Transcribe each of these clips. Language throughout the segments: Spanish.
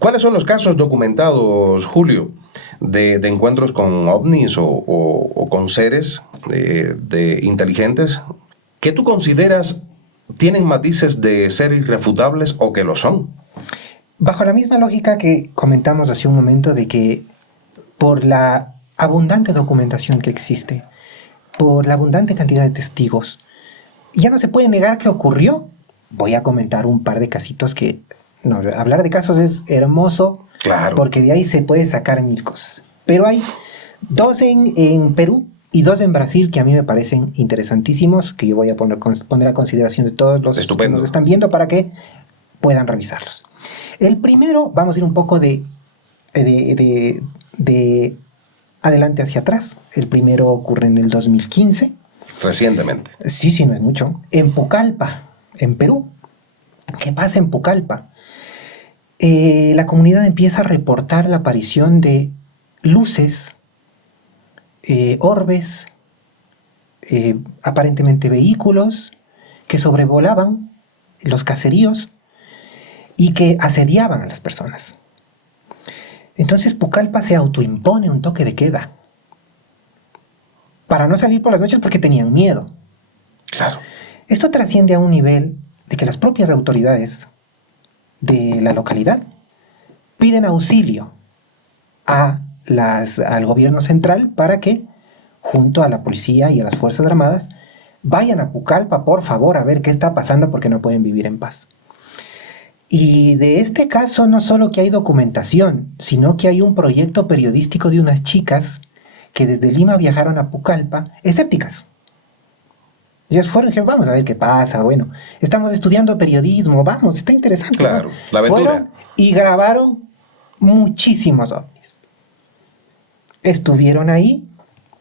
¿Cuáles son los casos documentados, Julio, de encuentros con ovnis o con seres inteligentes que tú consideras tienen matices de ser irrefutables o que lo son? Bajo la misma lógica que comentamos hace un momento de que por la abundante documentación que existe, por la abundante cantidad de testigos, ya no se puede negar que ocurrió. Voy a comentar un par de casitos que... No, hablar de casos es hermoso, claro, porque de ahí se puede sacar mil cosas. Pero hay dos en Perú y dos en Brasil que a mí me parecen interesantísimos, que yo voy a poner a consideración de todos los que nos están viendo para que puedan revisarlos. El primero, vamos a ir un poco de adelante hacia atrás. El primero ocurre en el 2015. Recientemente. Sí, no es mucho. En Pucallpa, en Perú. ¿Qué pasa en Pucallpa? La comunidad empieza a reportar la aparición de luces, orbes, aparentemente vehículos que sobrevolaban los caseríos y que asediaban a las personas. Entonces Pucallpa se autoimpone un toque de queda para no salir por las noches porque tenían miedo. Claro. Esto trasciende a un nivel de que las propias autoridades de la localidad piden auxilio al gobierno central para que, junto a la policía y a las Fuerzas Armadas, vayan a Pucallpa, por favor, a ver qué está pasando porque no pueden vivir en paz. Y de este caso no solo que hay documentación, sino que hay un proyecto periodístico de unas chicas que desde Lima viajaron a Pucallpa, escépticas. Ellas fueron y dijeron, vamos a ver qué pasa, bueno, estamos estudiando periodismo, vamos, está interesante. Claro, ¿no? la aventura. Fueron y grabaron muchísimos ovnis. Estuvieron ahí,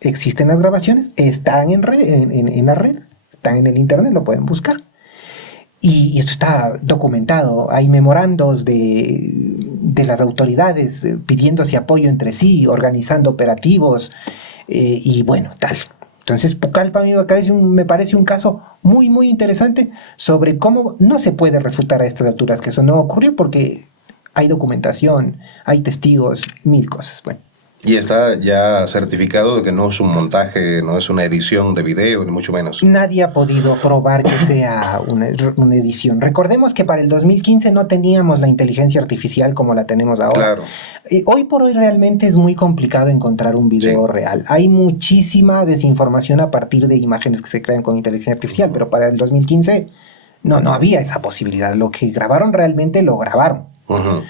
existen las grabaciones, están en la red, están en el internet, lo pueden buscar. Y esto está documentado, hay memorandos de las autoridades pidiéndose apoyo entre sí, organizando operativos y bueno, tal. Entonces Pucallpa a mí me parece un caso muy, muy interesante sobre cómo no se puede refutar a estas alturas que eso no ocurrió porque hay documentación, hay testigos, mil cosas. Bueno. Y está ya certificado de que no es un montaje, no es una edición de video, ni mucho menos. Nadie ha podido probar que sea una edición. Recordemos que para el 2015 no teníamos la inteligencia artificial como la tenemos ahora. Claro. Hoy por hoy realmente es muy complicado encontrar un video real. Hay muchísima desinformación a partir de imágenes que se crean con inteligencia artificial, pero para el 2015 no había esa posibilidad. Lo que grabaron realmente lo grabaron. Uh-huh.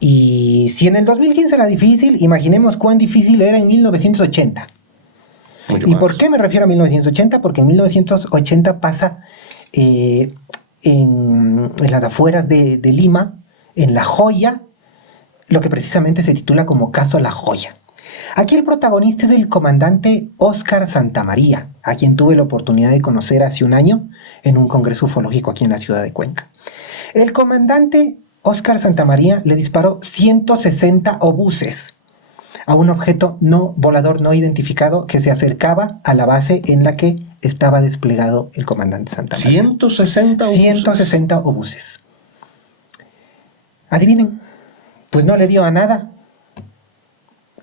Y si en el 2015 era difícil, imaginemos cuán difícil era en 1980. Mucho ¿Y más. por qué me refiero a 1980? Porque en 1980 pasa en las afueras de Lima, en La Joya, lo que precisamente se titula como Caso La Joya. Aquí el protagonista es el comandante Óscar Santamaría, a quien tuve la oportunidad de conocer hace un año en un congreso ufológico aquí en la ciudad de Cuenca. El comandante Óscar Santamaría le disparó 160 obuses a un objeto volador no identificado que se acercaba a la base en la que estaba desplegado el comandante Santamaría. 160 obuses. 160 obuses. Adivinen, pues no le dio a nada.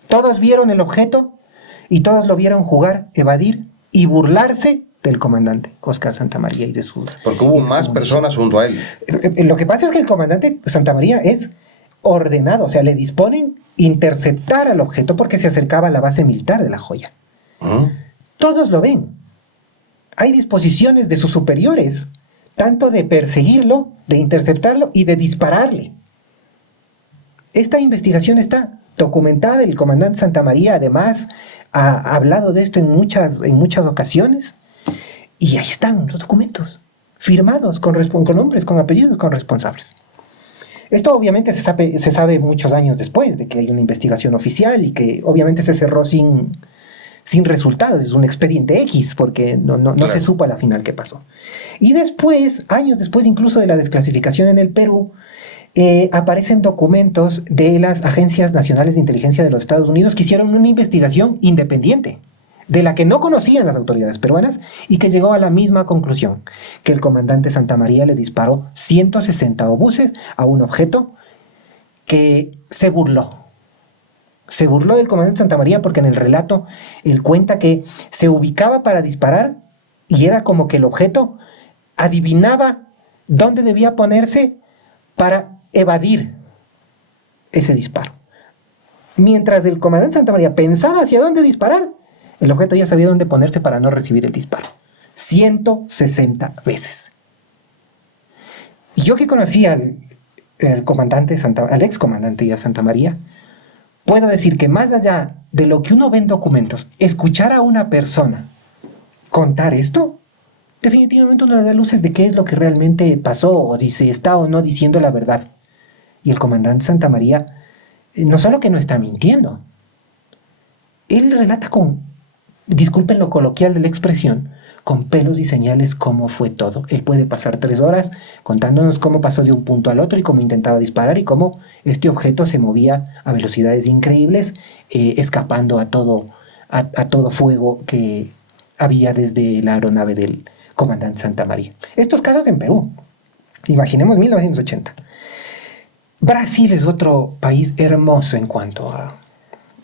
Todos vieron el objeto y todos lo vieron jugar, evadir y burlarse del comandante Óscar Santamaría y de su... Porque hubo más personas junto a él. Lo que pasa es que el comandante Santamaría es ordenado, o sea, le disponen interceptar al objeto porque se acercaba a la base militar de La Joya. ¿Mm? Todos lo ven. Hay disposiciones de sus superiores, tanto de perseguirlo, de interceptarlo y de dispararle. Esta investigación está documentada. El comandante Santamaría además ha hablado de esto en muchas ocasiones. Y ahí están los documentos, firmados con nombres, con apellidos, con responsables. Esto obviamente se sabe muchos años después de que hay una investigación oficial y que obviamente se cerró sin resultados. Es un expediente X porque no se supo a la final qué pasó. Y después, años después incluso de la desclasificación en el Perú, aparecen documentos de las agencias nacionales de inteligencia de los Estados Unidos que hicieron una investigación independiente, de la que no conocían las autoridades peruanas y que llegó a la misma conclusión, que el comandante Santamaría le disparó 160 obuses a un objeto que se burló. Se burló del comandante Santamaría porque en el relato él cuenta que se ubicaba para disparar y era como que el objeto adivinaba dónde debía ponerse para evadir ese disparo. Mientras el comandante Santamaría pensaba hacia dónde disparar, el objeto ya sabía dónde ponerse para no recibir el disparo. 160 veces. Y yo que conocí al ex comandante ya Santamaría, puedo decir que más allá de lo que uno ve en documentos, escuchar a una persona contar esto, definitivamente uno le da luces de qué es lo que realmente pasó o si está o no diciendo la verdad. Y el comandante Santamaría no solo que no está mintiendo, él relata con, disculpen lo coloquial de la expresión, con pelos y señales cómo fue todo. Él puede pasar 3 horas contándonos cómo pasó de un punto al otro y cómo intentaba disparar y cómo este objeto se movía a velocidades increíbles, escapando a todo fuego que había desde la aeronave del comandante Santamaría. Estos casos en Perú. Imaginemos 1980. Brasil es otro país hermoso en cuanto a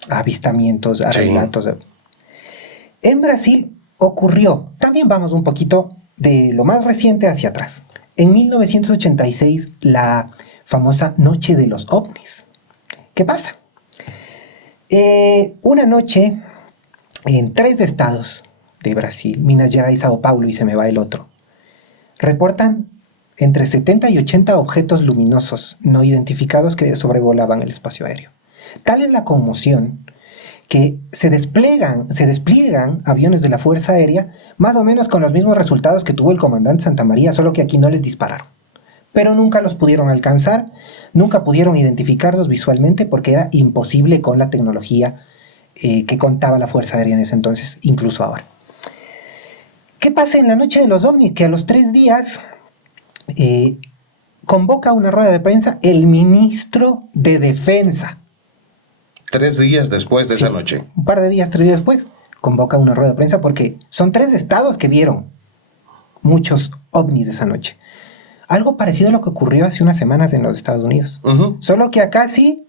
avistamientos, a relatos. En Brasil ocurrió, también vamos un poquito de lo más reciente hacia atrás. En 1986, la famosa Noche de los OVNIs. ¿Qué pasa? Una noche en 3 estados de Brasil, Minas Gerais, Sao Paulo y se me va el otro, reportan entre 70 y 80 objetos luminosos no identificados que sobrevolaban el espacio aéreo. Tal es la conmoción que se despliegan aviones de la Fuerza Aérea más o menos con los mismos resultados que tuvo el comandante Santamaría, solo que aquí no les dispararon. Pero nunca los pudieron alcanzar, nunca pudieron identificarlos visualmente porque era imposible con la tecnología que contaba la Fuerza Aérea en ese entonces, incluso ahora. ¿Qué pasa en la noche de los ovnis? Que a los 3 días convoca una rueda de prensa el ministro de Defensa. 3 días después de esa noche. Un par de días, 3 días después, convoca una rueda de prensa porque son 3 estados que vieron muchos ovnis de esa noche. Algo parecido a lo que ocurrió hace unas semanas en los Estados Unidos. Solo que acá sí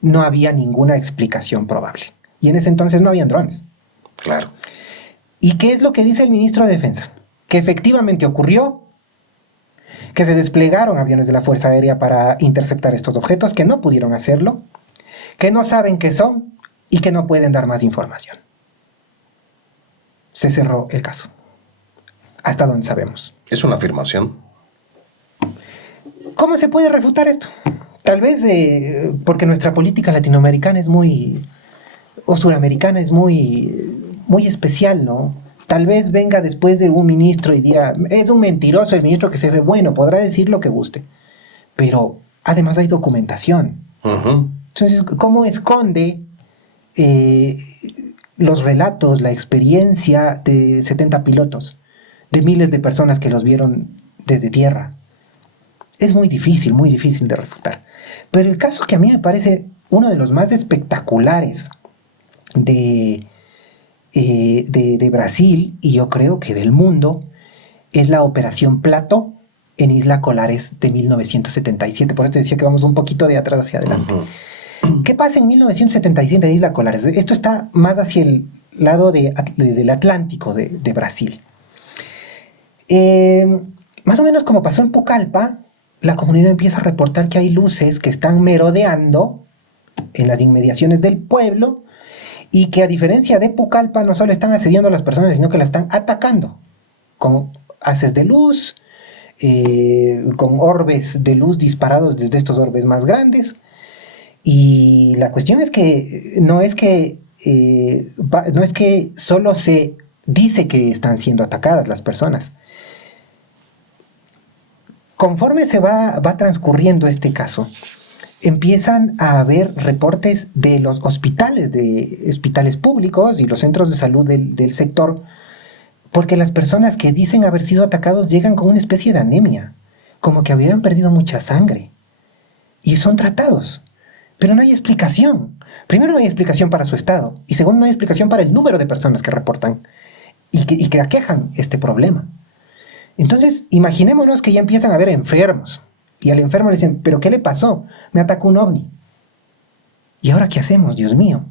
no había ninguna explicación probable. Y en ese entonces no habían drones. Claro. ¿Y qué es lo que dice el ministro de Defensa? Que efectivamente ocurrió, que se desplegaron aviones de la Fuerza Aérea para interceptar estos objetos, que no pudieron hacerlo, que no saben qué son y que no pueden dar más información. Se cerró el caso. Hasta donde sabemos. Es una afirmación. ¿Cómo se puede refutar esto? Tal vez porque nuestra política latinoamericana es muy, o suramericana es muy especial, ¿no? Tal vez venga después de un ministro y diga, es un mentiroso el ministro que se ve bueno, podrá decir lo que guste. Pero además hay documentación. Entonces, ¿cómo esconde los relatos, la experiencia de 70 pilotos, de miles de personas que los vieron desde tierra? Es muy difícil de refutar. Pero el caso que a mí me parece uno de los más espectaculares de Brasil, y yo creo que del mundo, es la Operación Plato en Isla Colares de 1977. Por eso te decía que vamos un poquito de atrás hacia adelante. ¿Qué pasa en 1977 en Isla Colares? Esto está más hacia el lado del Atlántico de Brasil. Más o menos como pasó en Pucallpa, la comunidad empieza a reportar que hay luces que están merodeando en las inmediaciones del pueblo y que a diferencia de Pucallpa no solo están asediando a las personas, sino que las están atacando con haces de luz, con orbes de luz disparados desde estos orbes más grandes. Y la cuestión es que no es que solo se dice que están siendo atacadas las personas. Conforme se va transcurriendo este caso, empiezan a haber reportes de los hospitales públicos y los centros de salud del sector, porque las personas que dicen haber sido atacados llegan con una especie de anemia, como que habían perdido mucha sangre, y son tratados. Pero no hay explicación. Primero, no hay explicación para su estado, y segundo, no hay explicación para el número de personas que reportan y que aquejan este problema. Entonces, imaginémonos que ya empiezan a haber enfermos. Y al enfermo le dicen, ¿pero qué le pasó? Me atacó un ovni. ¿Y ahora qué hacemos, Dios mío?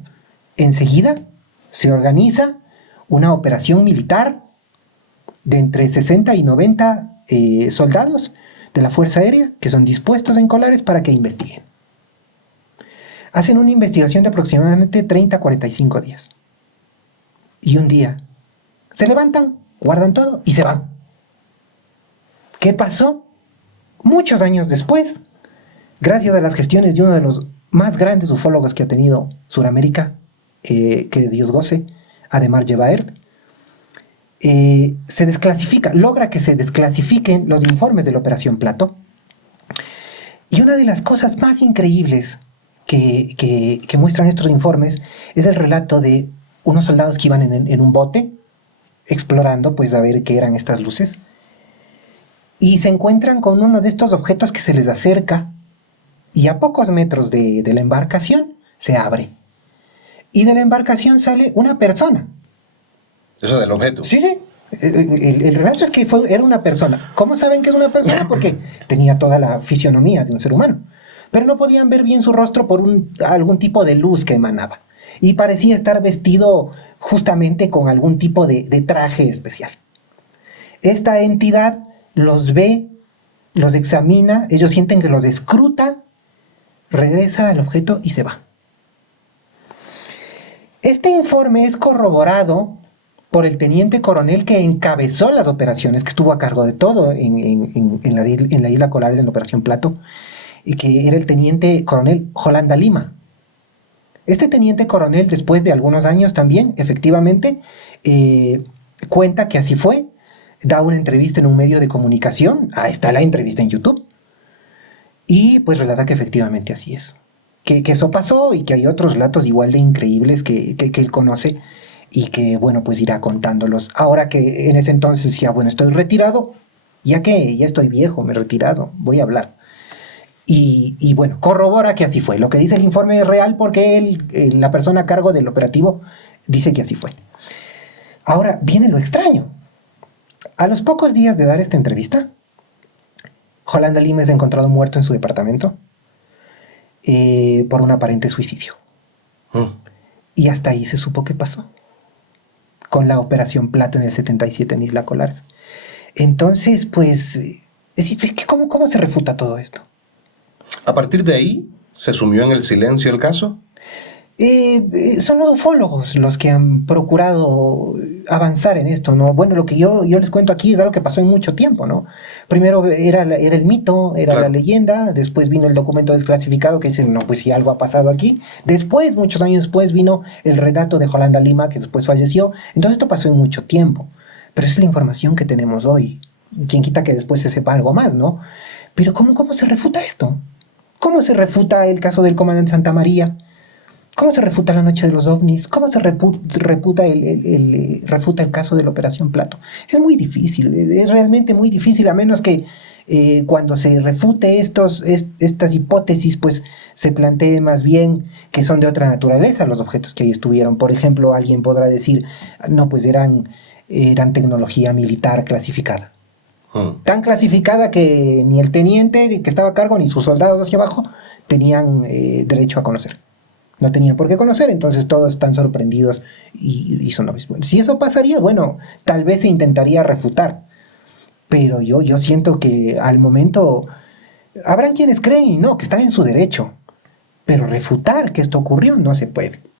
Enseguida se organiza una operación militar de entre 60 y 90 soldados de la Fuerza Aérea que son dispuestos en Colares para que investiguen. Hacen una investigación de aproximadamente 30 a 45 días. Y un día se levantan, guardan todo y se van. ¿Qué pasó? Muchos años después, gracias a las gestiones de uno de los más grandes ufólogos que ha tenido Sudamérica, que Dios goce, Ademar Yevaert, se desclasifica, logra que se desclasifiquen los informes de la Operación Plato. Y una de las cosas más increíbles que muestran estos informes es el relato de unos soldados que iban en un bote explorando, pues a ver qué eran estas luces, y se encuentran con uno de estos objetos que se les acerca y a pocos metros de la embarcación se abre. Y de la embarcación sale una persona. Eso del objeto. Sí, sí. El relato es que era una persona. ¿Cómo saben que es una persona? Porque tenía toda la fisionomía de un ser humano. Pero no podían ver bien su rostro por algún tipo de luz que emanaba. Y parecía estar vestido justamente con algún tipo de traje especial. Esta entidad los ve, los examina, ellos sienten que los escruta, regresa al objeto y se va. Este informe es corroborado por el teniente coronel que encabezó las operaciones, que estuvo a cargo de todo en la isla Colares, en la Operación Plato, y que era el teniente coronel Jolanda Lima. Este teniente coronel, después de algunos años también, efectivamente, cuenta que así fue, da una entrevista en un medio de comunicación, ahí está la entrevista en YouTube, y pues relata que efectivamente así es. Que eso pasó y que hay otros relatos igual de increíbles que él conoce y que, bueno, pues irá contándolos. Ahora que en ese entonces decía, bueno, estoy retirado, ya estoy viejo, me he retirado, voy a hablar. Y bueno, corrobora que así fue. Lo que dice el informe es real porque la persona a cargo del operativo dice que así fue. Ahora viene lo extraño. A los pocos días de dar esta entrevista, Jolanda Lima es encontrado muerto en su departamento por un aparente suicidio. Y hasta ahí se supo qué pasó con la Operación Plato en el 77 en Isla Colares. Entonces, pues, ¿cómo se refuta todo esto? A partir de ahí, ¿se sumió en el silencio el caso? Son los ufólogos los que han procurado avanzar en esto, ¿no? Bueno, lo que yo les cuento aquí es algo que pasó en mucho tiempo, ¿no? Primero era el mito, era claro, la leyenda, después vino el documento desclasificado que dice, no, pues si algo ha pasado aquí. Después, muchos años después, vino el relato de Jolanda Lima, que después falleció. Entonces esto pasó en mucho tiempo, pero es la información que tenemos hoy. Quien quita que después se sepa algo más, ¿no? Pero ¿cómo se refuta esto? ¿Cómo se refuta el caso del comandante Santa María? ¿Cómo se refuta la noche de los ovnis? ¿Cómo se refuta el caso de la Operación Plato? Es muy difícil, es realmente muy difícil, a menos que cuando se refute estas hipótesis, pues se plantee más bien que son de otra naturaleza los objetos que ahí estuvieron. Por ejemplo, alguien podrá decir, no, pues eran tecnología militar clasificada. Tan clasificada que ni el teniente que estaba a cargo ni sus soldados hacia abajo tenían derecho a conocer. No tenían por qué conocer, entonces todos están sorprendidos y son novios. Bueno, si eso pasaría, bueno, tal vez se intentaría refutar, pero yo siento que al momento habrán quienes creen y no, que están en su derecho, pero refutar que esto ocurrió no se puede.